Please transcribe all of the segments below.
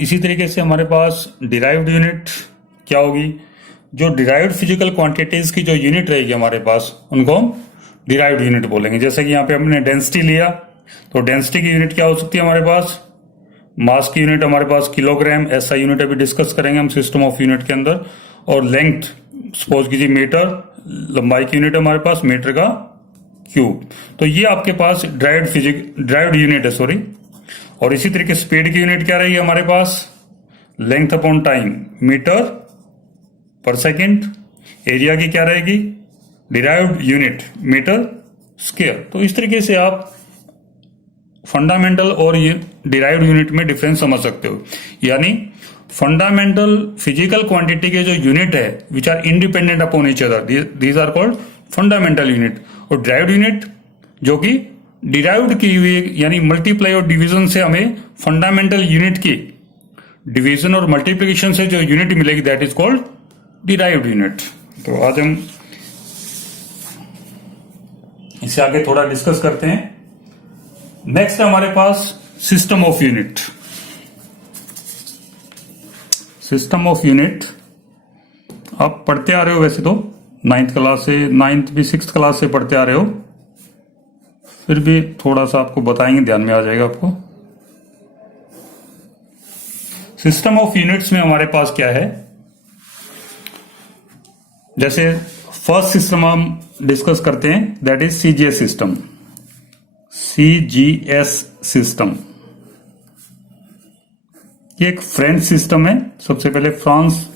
इसी तरीके से हमारे पास डिराइव्ड यूनिट क्या होगी, जो डिराइव्ड फिजिकल क्वांटिटीज की जो यूनिट रहेगी हमारे पास उनको हम डिराइव्ड यूनिट बोलेंगे। जैसे कि यहाँ पे हमने डेंसिटी लिया, तो डेंसिटी की यूनिट क्या हो सकती है हमारे पास, मास की यूनिट हमारे पास किलोग्राम, ऐसा यूनिट अभी डिस्कस करेंगे हम सिस्टम ऑफ यूनिट के अंदर। और लेंथ सपोज कीजिए मीटर, लंबाई की यूनिट हमारे पास मीटर का क्यूब। तो ये आपके पास ड्राइव्ड यूनिट है, सॉरी। और इसी तरीके स्पीड की यूनिट क्या रहेगी हमारे पास, लेंथ अपॉन टाइम, मीटर पर सेकेंड। एरिया की क्या रहेगी, डिराइव्ड यूनिट, मीटर स्क्वायर। तो इस तरीके से आप फंडामेंटल और डिराइव्ड यूनिट में डिफरेंस समझ सकते हो। यानी फंडामेंटल फिजिकल क्वांटिटी के जो यूनिट है which are independent upon each other, these are called fundamental unit. और ड्राइव्ड यूनिट जो कि डिराइव्ड की हुई, यानी मल्टीप्लाई और डिवीजन से हमें फंडामेंटल यूनिट की डिवीजन और मल्टीप्लिकेशन से जो यूनिट मिलेगी, that is called derived unit. तो आज हम इसे आगे थोड़ा डिस्कस करते हैं। नेक्स्ट है हमारे पास system of unit. System of unit आप पढ़ते आ रहे हो वैसे तो नाइन्थ क्लास से, नाइन्थ भी सिक्स्थ क्लास से पढ़ते आ रहे हो, फिर भी थोड़ा सा आपको बताएंगे, ध्यान में आ जाएगा आपको। सिस्टम ऑफ यूनिट्स में हमारे पास क्या है, जैसे फर्स्ट सिस्टम हम डिस्कस करते हैं, that is CGS system. CGS system ये एक फ्रेंच सिस्टम है, सबसे पहले फ्रांस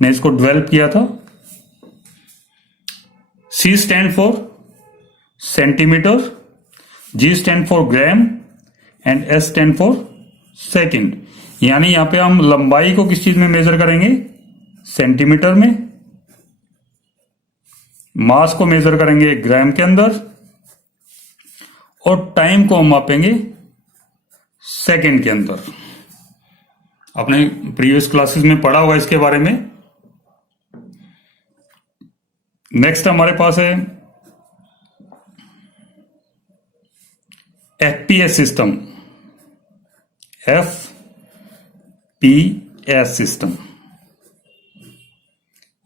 ने इसको डेवलप किया था। C stand for centimetre, G stand for gram and S stand for second. यानी यहां पे हम लंबाई को किस चीज में मेजर करेंगे, सेंटीमीटर में। मास को मेजर करेंगे ग्राम के अंदर, और टाइम को हम मापेंगे सेकंड के अंदर। आपने प्रीवियस क्लासेस में पढ़ा होगा इसके बारे में। नेक्स्ट हमारे पास है एफपीएस सिस्टम। एफपीएस सिस्टम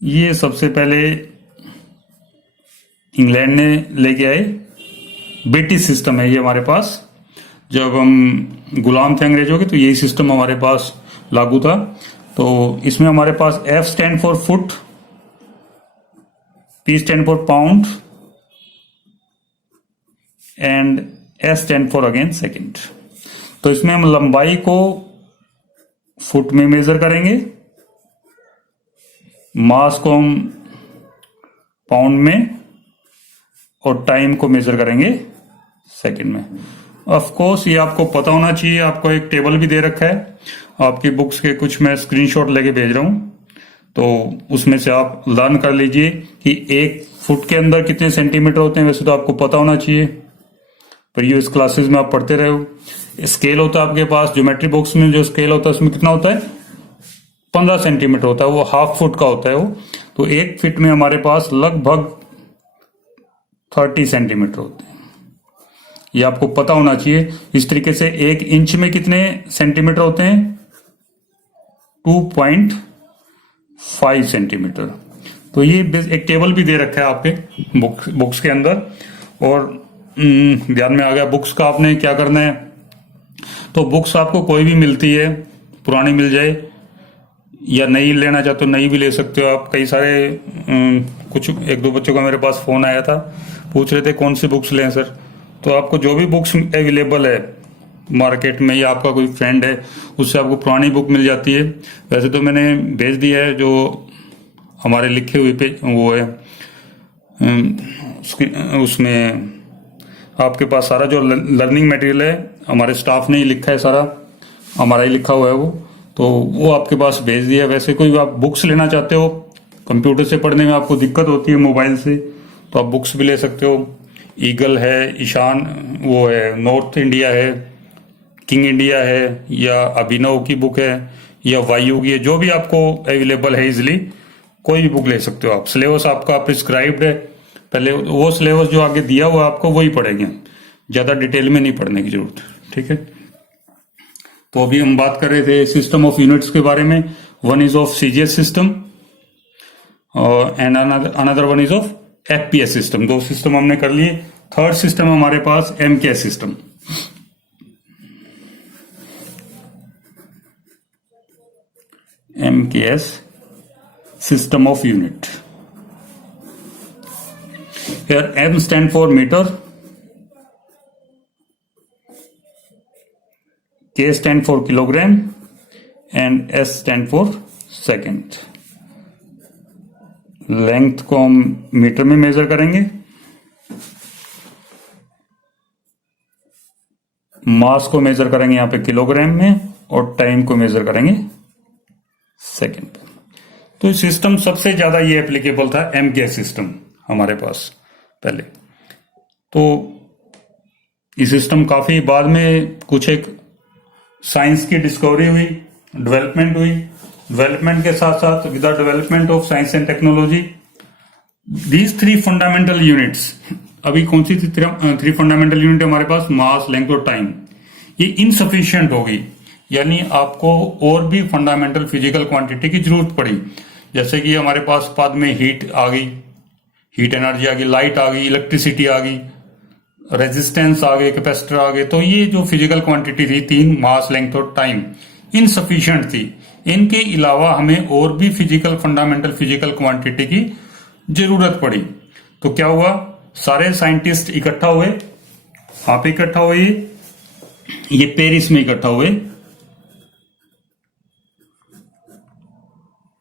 ये सबसे पहले इंग्लैंड ने लेके आए, ब्रिटिश सिस्टम है ये हमारे पास। जब हम गुलाम थे अंग्रेजों के, तो यही सिस्टम हमारे पास लागू था। तो इसमें हमारे पास F stand for foot, P stand for pound and S stand for again second. तो इसमें हम लंबाई को फुट में मेजर करेंगे, मास को हम पाउंड में, और टाइम को मेजर करेंगे सेकंड में। ऑफ कोर्स ये आपको पता होना चाहिए, आपको एक टेबल भी दे रखा है आपकी बुक्स के, कुछ मैं स्क्रीनशॉट लेके भेज रहा हूं, तो उसमें से आप लर्न कर लीजिए कि एक फुट के अंदर कितने सेंटीमीटर होते हैं। वैसे तो आपको पता होना चाहिए, प्रीवियस क्लासेस में आप पढ़ते रहे हो। स्केल होता है आपके पास, ज्योमेट्री बॉक्स में जो स्केल होता है उसमें कितना होता है, 15 सेंटीमीटर होता है, वो हाफ फुट का होता है वो। तो एक फीट में हमारे पास लगभग 30 सेंटीमीटर होते हैं, ये आपको पता होना चाहिए। इस तरीके से एक इंच में कितने सेंटीमीटर होते हैं, 2.5 सेंटीमीटर। तो ये एक टेबल भी दे रखा है आपके बुक्स के अंदर। और ध्यान में आ गया बुक्स का आपने क्या करना है। तो बुक्स आपको कोई भी मिलती है, पुरानी मिल जाए या नई लेना चाहते हो नई भी ले सकते हो आप। कई सारे कुछ एक दो बच्चों का मेरे पास फोन आया था, पूछ रहे थे कौन सी बुक्स लें सर। तो आपको जो भी बुक्स अवेलेबल है मार्केट में, या आपका कोई फ्रेंड है उससे आपको पुरानी बुक मिल जाती है। वैसे तो मैंने भेज दिया है जो हमारे लिखे हुए पे वो है, उसमें आपके पास सारा जो लर्निंग मटेरियल है हमारे स्टाफ ने ही लिखा है, सारा हमारा ही लिखा हुआ है वो, तो वो आपके पास भेज दिया। वैसे कोई आप बुक्स लेना चाहते हो, कंप्यूटर से पढ़ने में आपको दिक्कत होती है मोबाइल से, तो आप बुक्स भी ले सकते हो। ईगल है, ईशान वो है, नॉर्थ इंडिया है, किंग इंडिया है, या अभिनव की बुक है, या वायु की है, जो भी आपको अवेलेबल है इजिली कोई भी बुक ले सकते हो आप। सिलेबस आपका प्रिस्क्राइब्ड है, पहले वो सिलेबस जो आगे दिया हुआ आपको वही पढ़ेंगे, ज्यादा डिटेल में नहीं पढ़ने की जरूरत, ठीक है। तो अभी हम बात कर रहे थे सिस्टम ऑफ यूनिट्स के बारे में। One is of CGS system and another one is of FPS system. दो सिस्टम हमने कर लिए। थर्ड सिस्टम हमारे पास MKS system. MKS system of unit. Here M stand for meter, K stand for kilogram and S stand for second. Length को हम metre में major करेंगे, मास को मेजर करेंगे यहां पे किलोग्राम में और टाइम को मेजर करेंगे सेकेंड पे। तो इस सिस्टम सबसे ज्यादा ये एप्लीकेबल था एमकेएस सिस्टम हमारे पास पहले। तो ये सिस्टम काफी बाद में कुछ एक साइंस की डिस्कवरी हुई, डेवलपमेंट हुई। डेवलपमेंट के साथ साथ with the development of science and technology these three fundamental units, अभी कौन सी थ्री फंडामेंटल यूनिट हमारे पास, मास, लेंथ और टाइम, ये इनसफिशियंट होगी। यानी आपको और भी फंडामेंटल फिजिकल क्वांटिटी की जरूरत पड़ी। जैसे कि हमारे पास बाद में हीट आ गई, हीट एनर्जी आ गई, लाइट आ गई, इलेक्ट्रिसिटी आ गई, रेजिस्टेंस आ गए, कैपेसिटर आ गए। तो ये जो फिजिकल क्वांटिटी थी तीन, मास, लेंथ और टाइम, इनसफिशियंट थी। इनके अलावा हमें और भी फिजिकल फंडामेंटल फिजिकल क्वांटिटी की जरूरत पड़ी। तो क्या हुआ, सारे साइंटिस्ट इकट्ठा हुए। कहां पे इकट्ठा हुए, ये पेरिस में इकट्ठा हुए।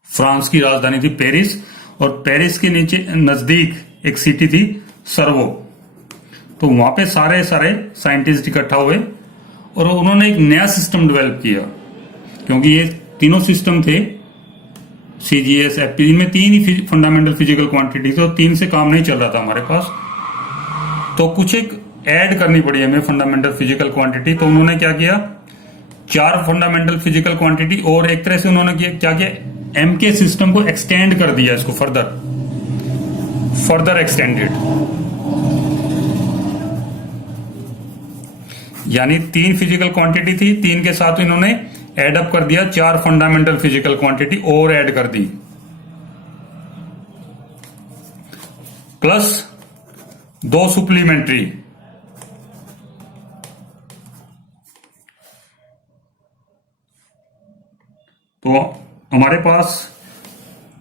फ्रांस की राजधानी थी पेरिस, और पेरिस के नीचे नजदीक एक सिटी थी सर्वो। तो वहां पे सारे साइंटिस्ट इकट्ठा हुए और उन्होंने एक नया सिस्टम डेवलप किया। क्योंकि ये तीनों सिस्टम थे, सीजीएस, एफपी, इनमें तीन ही फंडामेंटल फिजिकल क्वांटिटी थे और तीन से काम नहीं चल रहा था हमारे पास। तो कुछ एक ऐड करनी पड़ी हमें फंडामेंटल फिजिकल क्वांटिटी। तो उन्होंने क्या किया, चार फंडामेंटल फिजिकल क्वांटिटी, और एक तरह से उन्होंने क्या किया, एमके सिस्टम को एक्सटेंड कर दिया, इसको फर्दर एक्सटेंडेड। यानी तीन फिजिकल क्वांटिटी थी, तीन के साथ इन्होंने एड अप कर दिया, चार फंडामेंटल फिजिकल क्वांटिटी और ऐड कर दी, प्लस दो सुप्लीमेंट्री। तो हमारे पास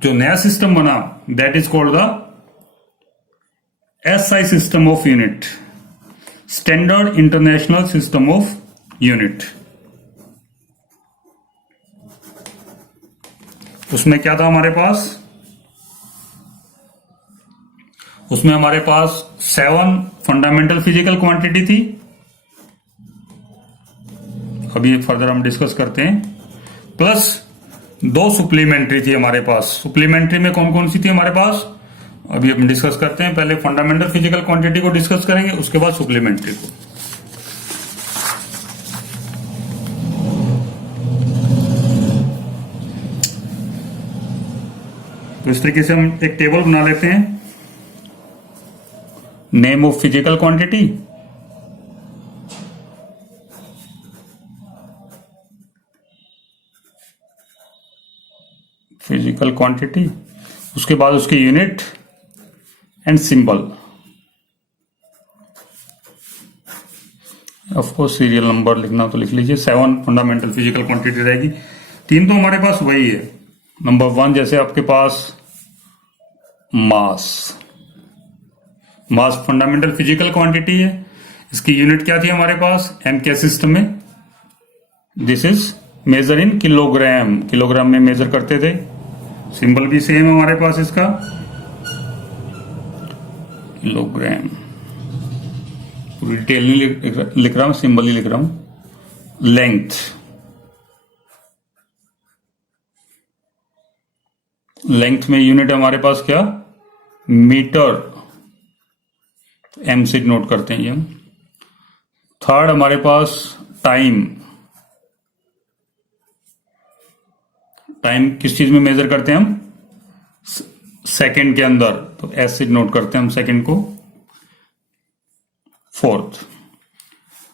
जो नया सिस्टम बना, that is called the SI system of unit, standard international system of unit. उसमें क्या था हमारे पास, उसमें हमारे पास 7 फंडामेंटल फिजिकल क्वांटिटी थी। अभी फर्दर हम डिस्कस करते हैं। प्लस 2 सुप्लीमेंट्री थी हमारे पास। सुप्लीमेंट्री में कौन कौन सी थी हमारे पास, अभी हम डिस्कस करते हैं। पहले फंडामेंटल फिजिकल क्वांटिटी को डिस्कस करेंगे, उसके बाद सुप्लीमेंट्री को। तो इस तरीके से हम एक टेबल बना लेते हैं। Name of physical quantity, physical quantity, उसके बाद उसकी unit and symbol. Of course serial number लिखना तो लिख लीजिए। 7 फंडामेंटल फिजिकल क्वांटिटी रहेगी। 3 तो हमारे पास वही है। नंबर 1 जैसे आपके पास मास फंडामेंटल फिजिकल क्वांटिटी है। इसकी यूनिट क्या थी हमारे पास एमके सिस्टम में, this is measure in kilogram में मेजर करते थे। सिंबल भी सेम हमारे पास इसका, किलोग्राम। पूरी डिटेल नहीं लिख रहा हूं, सिंबल ही लिख रहा हूं। लेंथ में यूनिट हमारे पास क्या, मीटर, एम से नोट करते हैं ये हम। थर्ड हमारे पास टाइम किस चीज में मेजर करते हैं हम, सेकंड के अंदर, तो एस से नोट करते हैं हम सेकंड को। फोर्थ,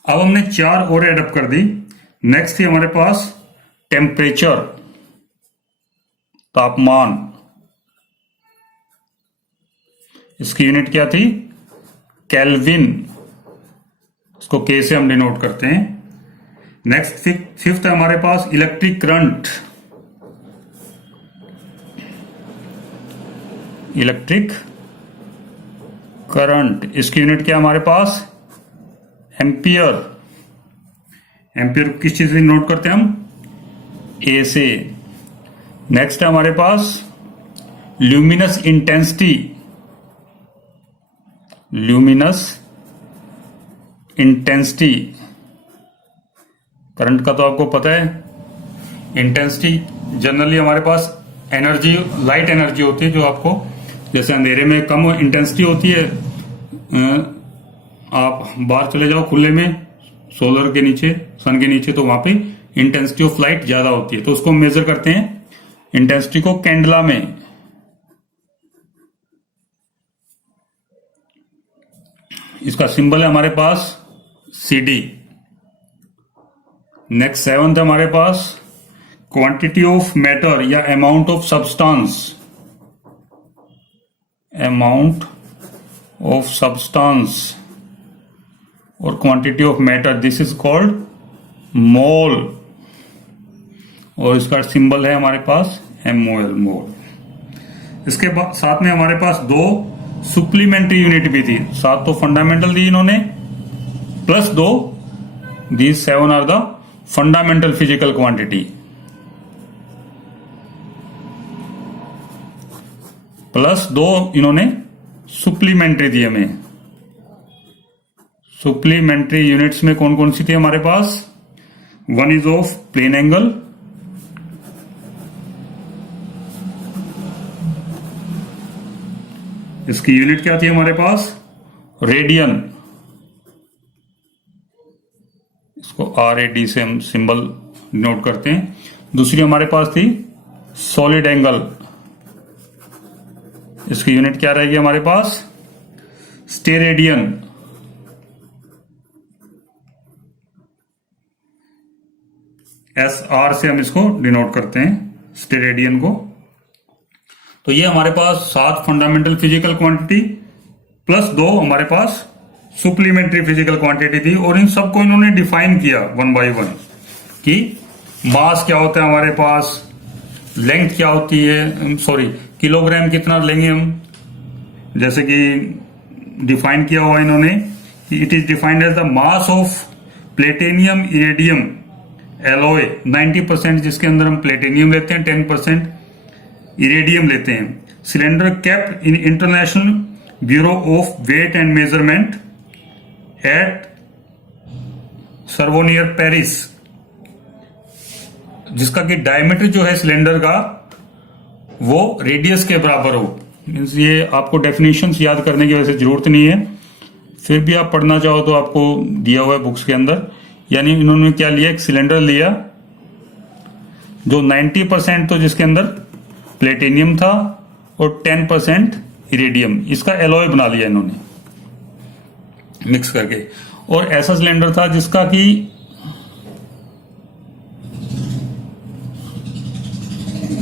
अब हमने 4 और एडअप कर दी, नेक्स्ट थी हमारे पास टेम्परेचर, तापमान। इसकी यूनिट क्या थी? केल्विन। इसको के से हम डिनोट करते हैं। नेक्स्ट फिफ्थ है हमारे पास इलेक्ट्रिक करंट। इलेक्ट्रिक करंट, इसकी यूनिट क्या हमारे पास? एम्पियर। एम्पियर किस चीज से नोट करते हैं हम? ए से। नेक्स्ट है हमारे पास luminous intensity. Luminous intensity, current का तो आपको पता है। इंटेंसिटी जनरली हमारे पास एनर्जी, लाइट एनर्जी होती है, जो आपको जैसे अंधेरे में कम इंटेंसिटी होती है, आप बाहर चले जाओ खुले में, सोलर के नीचे, सन के नीचे, तो वहां पे इंटेंसिटी ऑफ लाइट ज्यादा होती है, तो उसको मेजर करते हैं इंटेंसिटी को कैंडला में। इसका सिंबल है हमारे पास CD। नेक्स्ट सेवंथ है हमारे पास क्वांटिटी ऑफ मैटर या amount of substance. Amount of substance और quantity of matter, this is called mole, और इसका सिंबल है हमारे पास MOL, मोल। इसके बाद साथ में हमारे पास दो सुप्लीमेंट्री यूनिट भी थी। सात तो फंडामेंटल दी इन्होंने, प्लस दो, these 7 are the fundamental physical quantity, plus दो इन्होंने सुप्लीमेंट्री दी हमें। सुप्लीमेंट्री यूनिट्स में कौन कौन सी थी हमारे पास? One is of plane angle, इसकी यूनिट क्या थी हमारे पास? रेडियन। इसको RAD से हम सिंबल नोट करते हैं। दूसरी हमारे पास थी सॉलिड एंगल, इसकी यूनिट क्या रहेगी हमारे पास? स्टेरेडियन। SR से हम इसको डिनोट करते हैं, स्टेरेडियन को। तो ये हमारे पास 7 फंडामेंटल फिजिकल क्वांटिटी प्लस 2 हमारे पास सुप्लीमेंट्री फिजिकल क्वांटिटी थी, और इन सबको इन्होंने डिफाइन किया वन बाय वन कि मास क्या होता है हमारे पास, लेंथ क्या होती है, सॉरी किलोग्राम कितना लेंगे हम, जैसे कि डिफाइन किया हुआ इन्होंने कि it is defined as the mass of platinum iridium alloy, 90% जिसके अंदर हम प्लेटिनियम लेते हैं, 10% इरेडियम लेते हैं। Cylinder kept in International Bureau of Weight and Measurement at सर्वोनियर पेरिस, जिसका कि डायमीटर जो है सिलेंडर का वो रेडियस के बराबर हो। मीन्स ये आपको डेफिनेशंस याद करने की वैसे जरूरत नहीं है, फिर भी आप पढ़ना चाहो तो आपको दिया हुआ है बुक्स के अंदर। यानी इन्होंने क्या लिया, एक सिलेंडर लिया जो 90% तो जिसके अंदर प्लेटिनियम था और 10% इरेडियम, इसका एलॉय बना लिया इन्होंने मिक्स करके। और ऐसा सिलेंडर था जिसका कि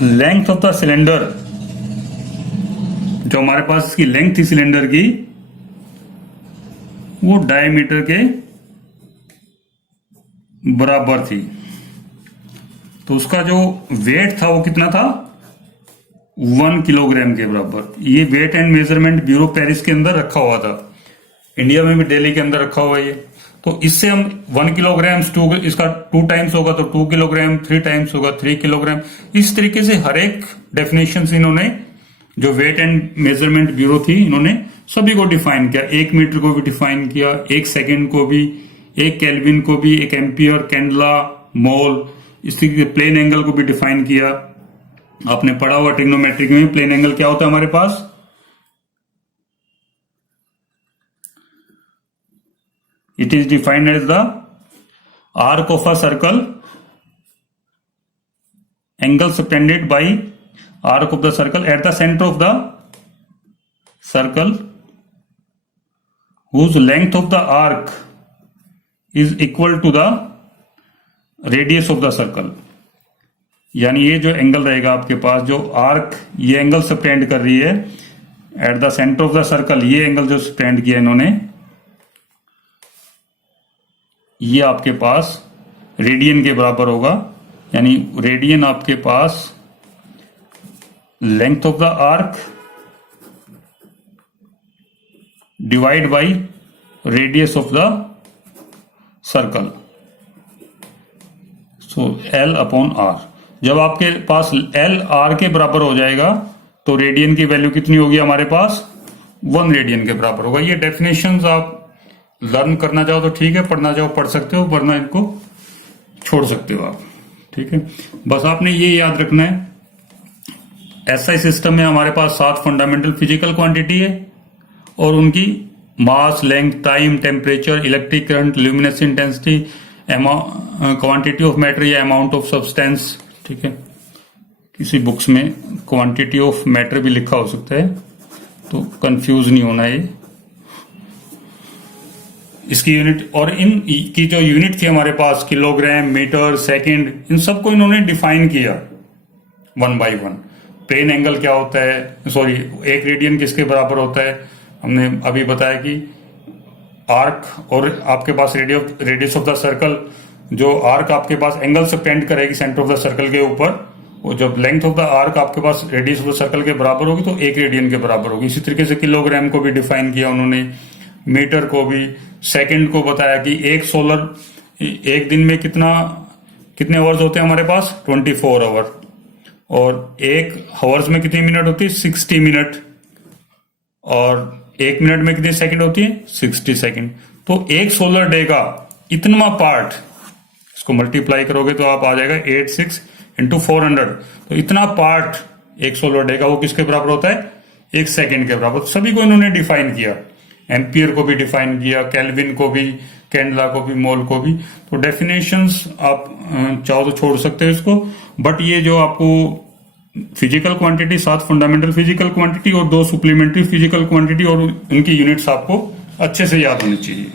लेंथ ऑफ द सिलेंडर, जो हमारे पास इसकी लेंथ थी सिलेंडर की, वो डायमीटर के बराबर थी। तो उसका जो वेट था वो कितना था? 1 किलोग्राम के बराबर। ये weight and measurement bureau Paris के अंदर रखा हुआ था, इंडिया में भी दिल्ली के अंदर रखा हुआ है ये। तो इससे हम 1 किलोग्राम, इसका 2 टाइम्स होगा तो 2 किलोग्राम, 3 टाइम्स होगा 3 किलोग्राम। इस तरीके से हर एक डेफिनेशन इन्होंने, जो वेट एंड मेजरमेंट ब्यूरो थी, इन्होंने सभी को डिफाइन किया। 1 मीटर को भी डिफाइन किया, 1 सेकेंड को भी, 1 केल्विन को भी, 1 एम्पियर, कैंडला, मोल, इस तरीके से प्लेन एंगल को भी डिफाइन किया। आपने पढ़ा हुआ ट्रिग्नोमेट्रिक में प्लेन एंगल क्या होता है हमारे पास? It is defined as the arc of a circle, angle subtended by arc of the circle at the centre of the circle whose length of the arc is equal to the radius of the circle, यानी ये जो angle रहेगा आपके पास, जो arc ये angle stand कर रही है eight the centre of the circle, ये एंगल जो स्टैंड किया इन्होंने, ये आपके पास रेडियन के बराबर होगा। यानी रेडियन आपके पास length of the arc divide by radius of the circle, so L upon R। जब आपके पास L R के बराबर हो जाएगा तो रेडियन की वैल्यू कितनी होगी हमारे पास, 1 रेडियन के बराबर होगा। ये डेफिनेशंस आप लर्न करना चाहो तो ठीक है, पढ़ना चाहो पढ़ सकते हो, वरना इनको छोड़ सकते हो आप, ठीक है। बस आपने ये याद रखना है, एसआई सिस्टम में हमारे पास 7 फंडामेंटल फिजिकल क्वांटिटी है और उनकी mass, length, time, temperature, electric current, luminous intensity, quantity of matter या अमाउंट ऑफ सब्सटेंस, ठीक है। किसी बुक्स में क्वांटिटी ऑफ मैटर भी लिखा हो सकता है, तो कंफ्यूज नहीं होना है। इसकी यूनिट और इन की जो यूनिट थी हमारे पास, किलोग्राम, मीटर, सेकंड, इन सबको इन्होंने डिफाइन किया 1 बाय 1। प्लेन एंगल क्या होता है, सॉरी 1 रेडियन किसके बराबर होता है, हमने अभी बताया कि आर्क और आपके पास रेडियस ऑफ द सर्कल, जो आर्क आपके पास एंगल स्टैंड करेगी सेंटर ऑफ द सर्कल के ऊपर, वो जब लेंथ ऑफ द आर्क आपके पास रेडियस ऑफ द सर्कल के बराबर होगी तो 1 रेडियन के बराबर होगी। इसी तरीके से किलोग्राम को भी डिफाइन किया उन्होंने, मीटर को भी, सेकंड को बताया कि एक दिन में कितने आवर्स होते हैं हमारे पास, 24 आवर, और 1 आवर्स में कितनी मिनट होती है, 60 मिनट, और 1 मिनट में कितनी सेकंड होती है, 60 सेकंड। तो एक सोलर डे का इतना पार्ट, इसको मल्टीप्लाई करोगे तो आप आ जाएगा 86 इंटू 400, तो इतना पार्ट एक सोलर डे का वो किसके बराबर होता है, 1 सेकंड के बराबर। सभी को इन्होंने डिफाइन किया, एम्पियर को भी डिफाइन किया, केल्विन को भी, कैंडला को भी, मोल को भी। तो डेफिनेशंस आप चाहो तो छोड़ सकते हो इसको, बट ये जो आपको physical quantity, 7 fundamental physical quantity और 2 सुप्लीमेंट्री फिजिकल क्वांटिटी और उनकी यूनिट्स आपको अच्छे से याद होनी चाहिए।